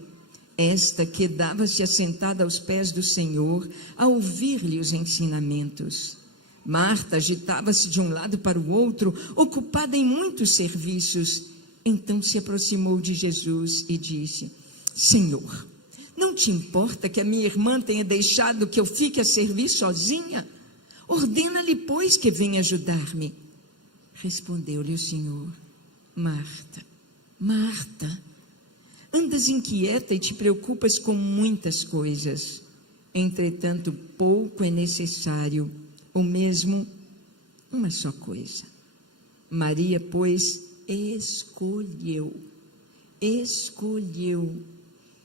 esta quedava-se assentada aos pés do Senhor, a ouvir-lhe os ensinamentos. Marta agitava-se de um lado para o outro, ocupada em muitos serviços. Então se aproximou de Jesus e disse: Senhor, não te importa que a minha irmã tenha deixado que eu fique a servir sozinha? Ordena-lhe, pois, que venha ajudar-me. Respondeu-lhe o Senhor: Marta, Marta, andas inquieta e te preocupas com muitas coisas. Entretanto, pouco é necessário, ou mesmo uma só coisa. Maria, pois,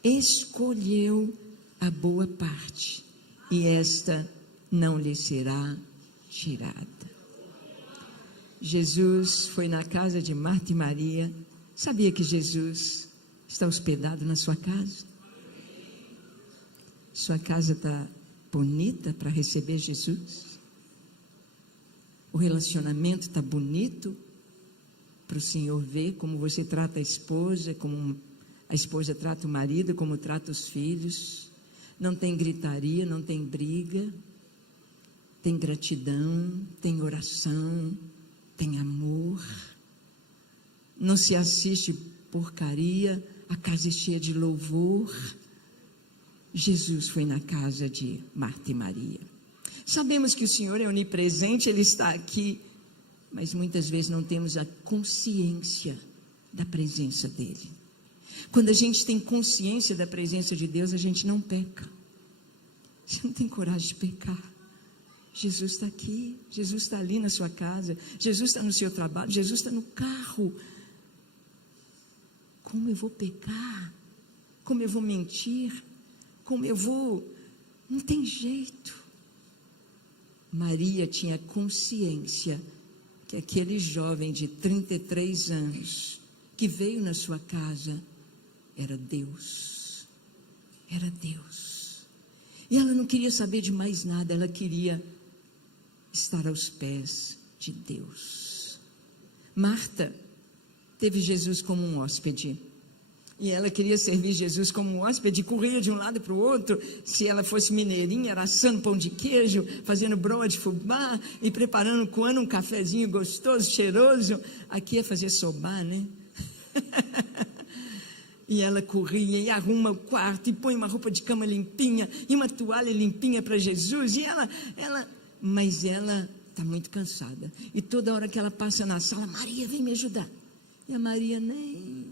escolheu a boa parte, e esta não lhe será tirada. Jesus foi na casa de Marta e Maria. Sabia que Jesus está hospedado na sua casa? Sua casa está bonita para receber Jesus? O relacionamento está bonito para o Senhor ver como você trata a esposa, como a esposa trata o marido, como trata os filhos? Não tem gritaria, não tem briga, tem gratidão, tem oração, tem amor. Não se assiste porcaria, a casa é cheia de louvor. Jesus foi na casa de Marta e Maria. Sabemos que o Senhor é onipresente, Ele está aqui, mas muitas vezes não temos a consciência da presença dEle. Quando a gente tem consciência da presença de Deus, a gente não peca. Você não tem coragem de pecar. Jesus está aqui, Jesus está ali na sua casa, Jesus está no seu trabalho, Jesus está no carro. Como eu vou pecar? Como eu vou mentir? Como eu vou... Não tem jeito. Maria tinha consciência que aquele jovem de 33 anos que veio na sua casa era Deus. Era Deus. E ela não queria saber de mais nada, ela queria estar aos pés de Deus. Marta teve Jesus como um hóspede, e ela queria servir Jesus como um hóspede, corria de um lado para o outro. Se ela fosse mineirinha, era assando pão de queijo, fazendo broa de fubá e preparando, coando um cafezinho gostoso, cheiroso. Aqui é fazer sobá, né? E ela corria e arruma o quarto e põe uma roupa de cama limpinha e uma toalha limpinha para Jesus. E mas ela está muito cansada. E toda hora que ela passa na sala: Maria, vem me ajudar. E a Maria nem...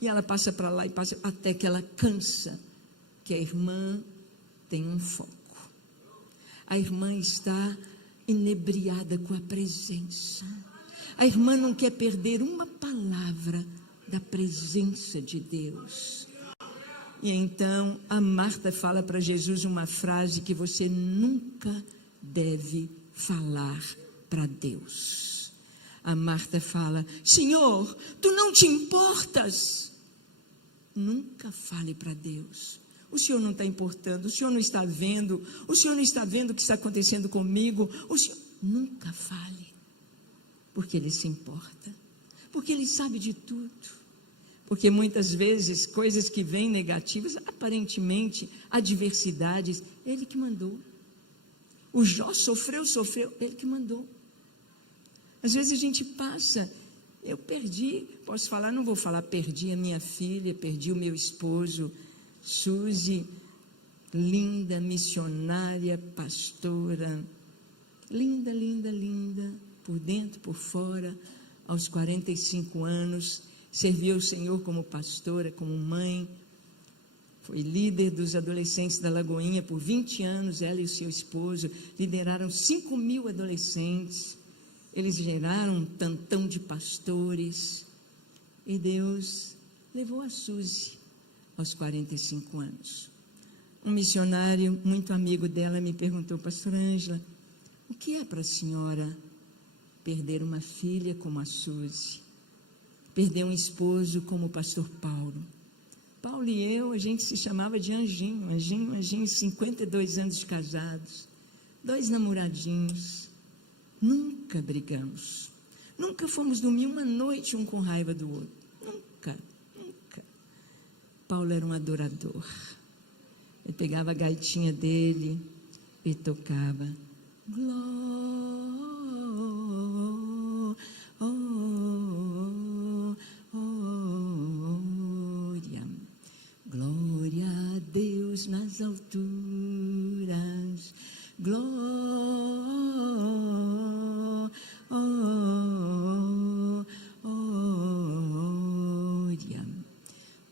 E ela passa para lá e passa, até que ela cansa, que a irmã tem um foco. A irmã está inebriada com a presença. A irmã não quer perder uma palavra da presença de Deus. E então a Marta fala para Jesus uma frase que você nunca deve falar para Deus. A Marta fala: Senhor, tu não te importas. Nunca fale para Deus: o Senhor não está importando, o Senhor não está vendo, o Senhor não está vendo o que está acontecendo comigo. O Senhor nunca fale, porque Ele se importa, porque Ele sabe de tudo. Porque muitas vezes coisas que vêm negativas, aparentemente adversidades, Ele que mandou. O Jó sofreu, Ele que mandou. Às vezes a gente passa, eu perdi, posso falar, não vou falar, perdi a minha filha, perdi o meu esposo, Suzy, linda, missionária, pastora, linda, linda, linda, por dentro, por fora, aos 45 anos, serviu o Senhor como pastora, como mãe, foi líder dos adolescentes da Lagoinha por 20 anos, ela e o seu esposo lideraram 5.000 adolescentes, eles geraram um tantão de pastores, e Deus levou a Suzy aos 45 anos. Um missionário muito amigo dela me perguntou: pastora Ângela, o que é para a senhora perder uma filha como a Suzy? Perder um esposo como o pastor Paulo? Paulo e eu, a gente se chamava de Anjinho, 52 anos de casados, 2 namoradinhos, nunca brigamos, nunca fomos dormir uma noite um com raiva do outro, nunca. Paulo era um adorador, ele pegava a gaitinha dele e tocava glória a Deus nas alturas,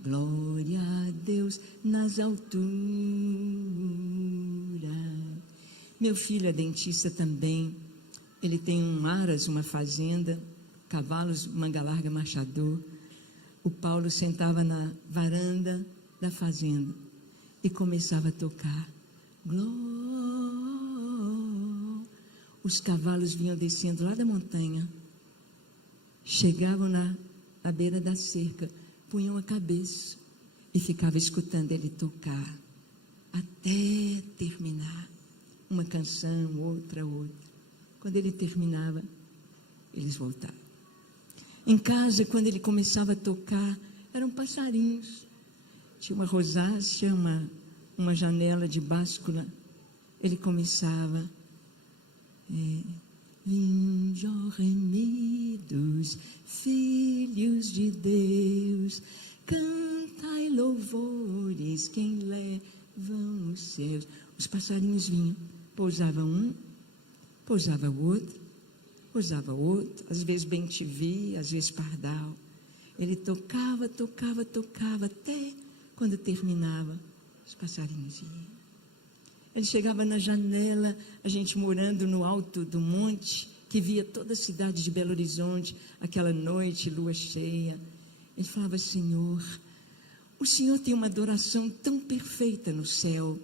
glória a Deus nas alturas. Meu filho é dentista também, ele tem um aras, uma fazenda, cavalos, manga larga, marchador. O Paulo sentava na varanda da fazenda e começava a tocar os cavalos vinham descendo lá da montanha, chegavam na beira da cerca, punham a cabeça e ficava escutando ele tocar até terminar uma canção, outra. Quando ele terminava, eles voltavam. Em casa, quando ele começava a tocar, eram passarinhos. Tinha uma rosácea, uma janela de báscula. Ele começava: vinde, ó remidos, filhos de Deus, cantai louvores, quem levam os céus. Os passarinhos vinham, pousava um, pousava o outro, pousava outro, às vezes bem-te-vi, às vezes pardal. Ele tocava, até quando terminava, os passarinhos iam. Ele chegava na janela, a gente morando no alto do monte, que via toda a cidade de Belo Horizonte, aquela noite, lua cheia. Ele falava: Senhor, o Senhor tem uma adoração tão perfeita no céu.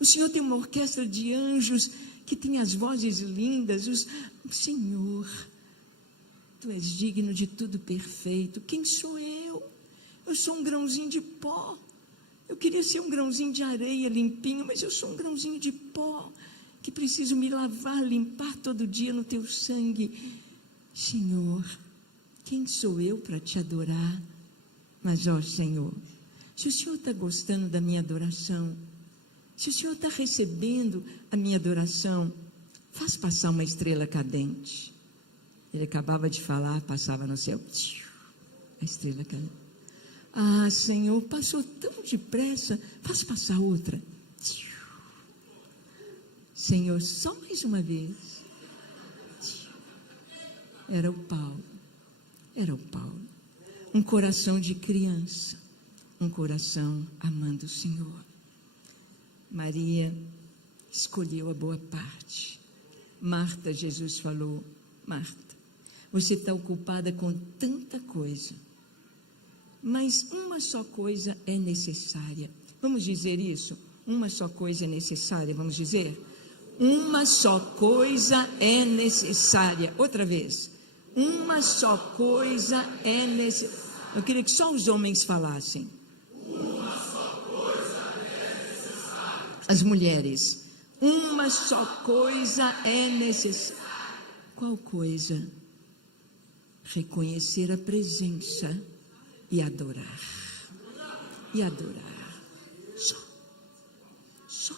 O Senhor tem uma orquestra de anjos que tem as vozes lindas. Senhor, Tu és digno de tudo perfeito. Quem sou eu? Eu sou um grãozinho de pó. Eu queria ser um grãozinho de areia limpinho, mas eu sou um grãozinho de pó, que preciso me lavar, limpar todo dia no Teu sangue. Senhor, quem sou eu para Te adorar? Mas, ó Senhor, se o Senhor está gostando da minha adoração, se o Senhor está recebendo a minha adoração, faz passar uma estrela cadente. Ele acabava de falar, passava no céu, a estrela cadente. Ah, Senhor, passou tão depressa, faz passar outra. Senhor, só mais uma vez. Era o Paulo. Um coração de criança, um coração amando o Senhor. Maria escolheu a boa parte. Marta, Jesus falou: Marta, você está ocupada com tanta coisa, mas uma só coisa é necessária. Vamos dizer isso? Uma só coisa é necessária, vamos dizer? Uma só coisa é necessária. Outra vez. Uma só coisa é necessária. Eu queria que só os homens falassem. Uma só coisa é necessária. As mulheres. Uma só coisa é necessária. Qual coisa? Reconhecer a presença e adorar. E adorar. Só.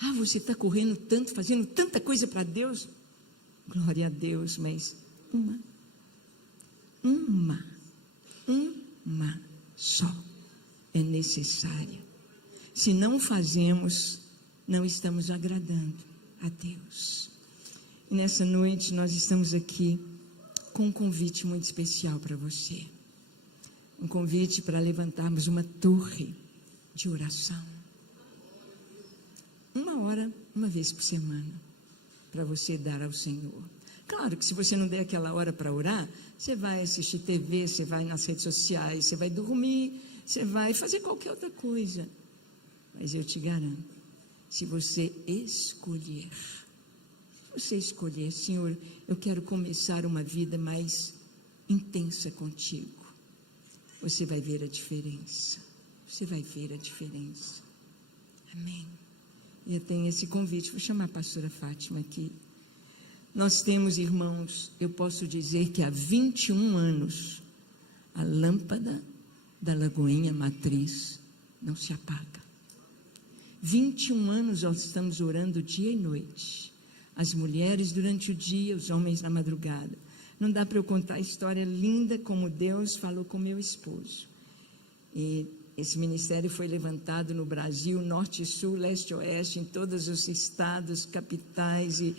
Ah, você está correndo tanto, fazendo tanta coisa para Deus. Glória a Deus, mas uma só é necessária. Se não fazemos, não estamos agradando a Deus. E nessa noite nós estamos aqui com um convite muito especial para você. Um convite para levantarmos uma torre de oração. 1 hora, uma vez por semana, para você dar ao Senhor. Claro que se você não der aquela hora para orar, você vai assistir TV, você vai nas redes sociais, você vai dormir, você vai fazer qualquer outra coisa. Mas eu te garanto, se você escolher, Senhor, eu quero começar uma vida mais intensa contigo, você vai ver a diferença. Você vai ver a diferença. Amém. E eu tenho esse convite, vou chamar a pastora Fátima aqui. Nós temos, irmãos, eu posso dizer que há 21 anos, a lâmpada da Lagoinha Matriz não se apaga. 21 anos nós estamos orando dia e noite. As mulheres durante o dia, os homens na madrugada. Não dá para eu contar a história linda como Deus falou com meu esposo. E esse ministério foi levantado no Brasil, norte, sul, leste, oeste, em todos os estados, capitais e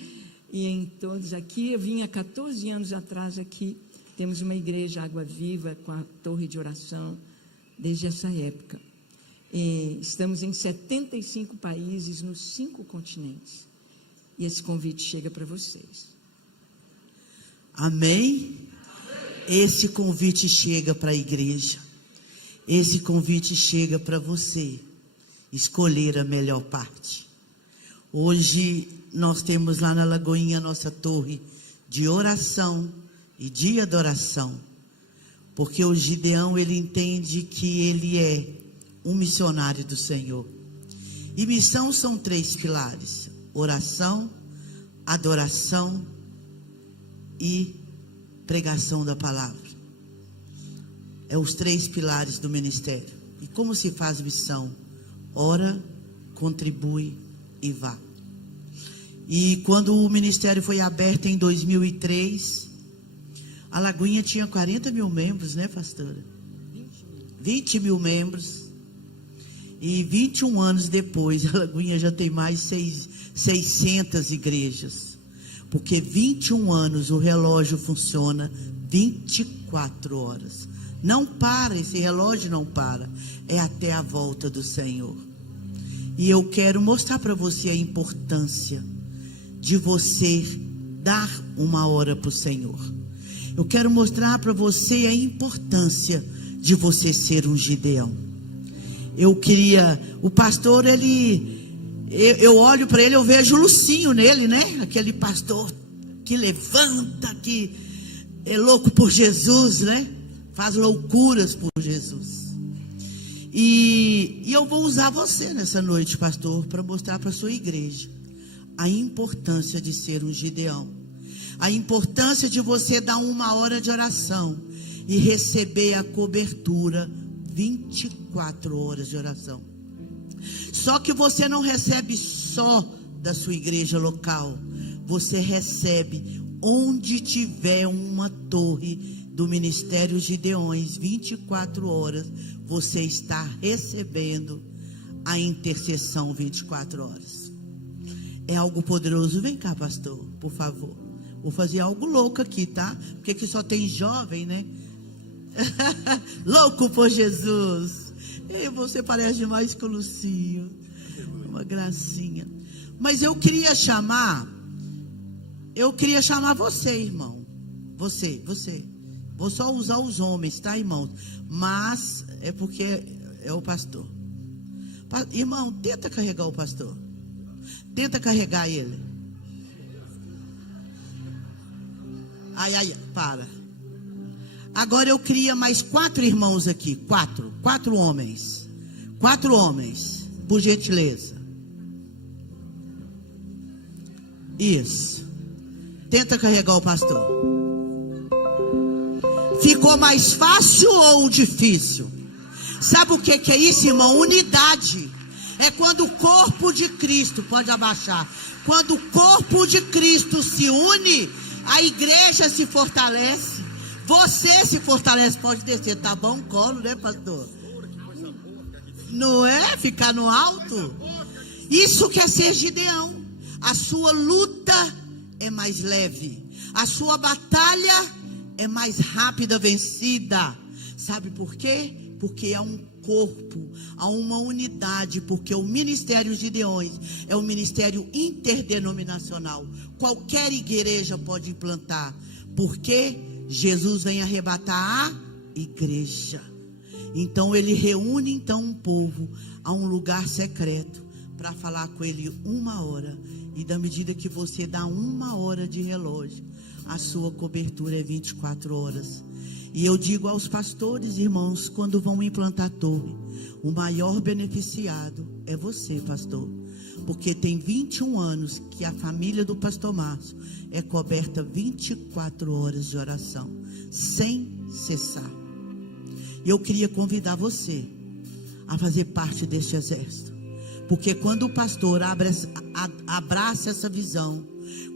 em todos aqui. Eu vim há 14 anos atrás aqui, temos uma igreja Água Viva com a torre de oração, desde essa época. E estamos em 75 países, nos 5 continentes. E esse convite chega para vocês. Amém? Esse convite chega para a igreja. Esse convite chega para você escolher a melhor parte. Hoje nós temos lá na Lagoinha nossa torre de oração e de adoração, porque o Gideão, ele entende que ele é um missionário do Senhor. E missão são 3 pilares: oração, adoração e pregação da palavra. É os 3 pilares do ministério. E como se faz missão? Ora, contribui e vá. E quando o ministério foi aberto em 2003, a Lagoinha tinha 40 mil membros, né, pastora? 20 mil membros. E 21 anos depois, a Lagoinha já tem mais 600 igrejas. Porque 21 anos o relógio funciona 24 horas. Não para, esse relógio não para. É até a volta do Senhor. E eu quero mostrar para você a importância de você dar 1 hora para o Senhor. Eu quero mostrar para você a importância de você ser um Gideão. O pastor, eu olho para ele, eu vejo o Lucinho nele, né? Aquele pastor que levanta, que é louco por Jesus, né? Faz loucuras por Jesus. E eu vou usar você nessa noite, pastor, para mostrar para a sua igreja a importância de ser um Gideão. A importância de você dar 1 hora de oração e receber a cobertura 24 horas de oração. Só que você não recebe só da sua igreja local. Você recebe onde tiver uma torre do Ministério Gideões, 24 horas, você está recebendo a intercessão 24 horas. É algo poderoso. Vem cá, pastor, por favor. Vou fazer algo louco aqui, tá? Porque aqui só tem jovem, né? Louco por Jesus. E você parece demais com o Lucinho. Uma gracinha. Mas eu queria chamar você, irmão. Você. Vou só usar os homens, tá, irmãos? Mas é porque é o pastor. Irmão, tenta carregar o pastor. Tenta carregar ele. Ai, para. Agora eu queria mais 4 irmãos aqui. 4 homens. 4 homens, por gentileza. Isso. Tenta carregar o pastor. Ficou mais fácil ou difícil? Sabe o que é isso, irmão? Unidade. É quando o corpo de Cristo, pode abaixar. Quando o corpo de Cristo se une, a igreja se fortalece. Você se fortalece, pode descer. Tá bom, colo, né, pastor? Não é? Ficar no alto. Isso quer ser Gideão. A sua luta é mais leve. A sua batalha é mais rápida, vencida. Sabe por quê? Porque há um corpo, há uma unidade. Porque o ministério Gideões é um ministério interdenominacional. Qualquer igreja pode implantar. Porque Jesus vem arrebatar a igreja. Então ele reúne um povo a um lugar secreto para falar com ele 1 hora. E da medida que você dá 1 hora de relógio, a sua cobertura é 24 horas. E eu digo aos pastores, irmãos, quando vão implantar a torre, o maior beneficiado é você, pastor. Porque tem 21 anos que a família do pastor Márcio é coberta 24 horas de oração, sem cessar. E eu queria convidar você a fazer parte deste exército. Porque quando o pastor abraça essa visão,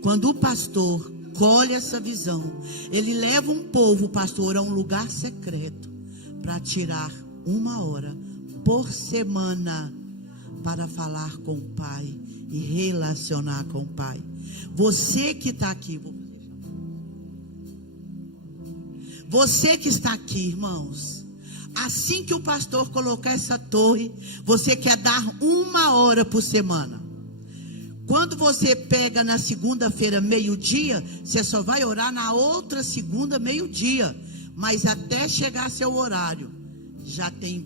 quando o pastor colhe essa visão, ele leva um povo, pastor, a um lugar secreto para tirar 1 hora por semana para falar com o Pai e relacionar com o Pai. Você que está aqui, você que está aqui, irmãos, assim que o pastor colocar essa torre, você quer dar 1 hora por semana. Quando você pega na segunda-feira, meio-dia, você só vai orar na outra segunda, meio-dia. Mas até chegar seu horário, já tem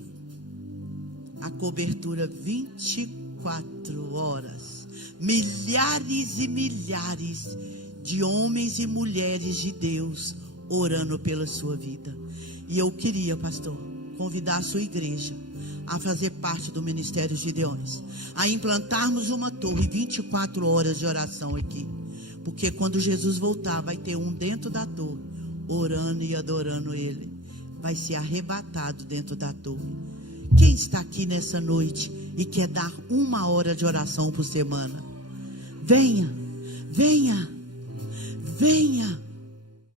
a cobertura 24 horas. Milhares e milhares de homens e mulheres de Deus orando pela sua vida. E eu queria, pastor, convidar a sua igreja a fazer parte do Ministério Gideões, a implantarmos uma torre 24 horas de oração aqui. Porque quando Jesus voltar, vai ter um dentro da torre, orando e adorando Ele. Vai ser arrebatado dentro da torre. Quem está aqui nessa noite e quer dar 1 hora de oração por semana? Venha, venha, venha.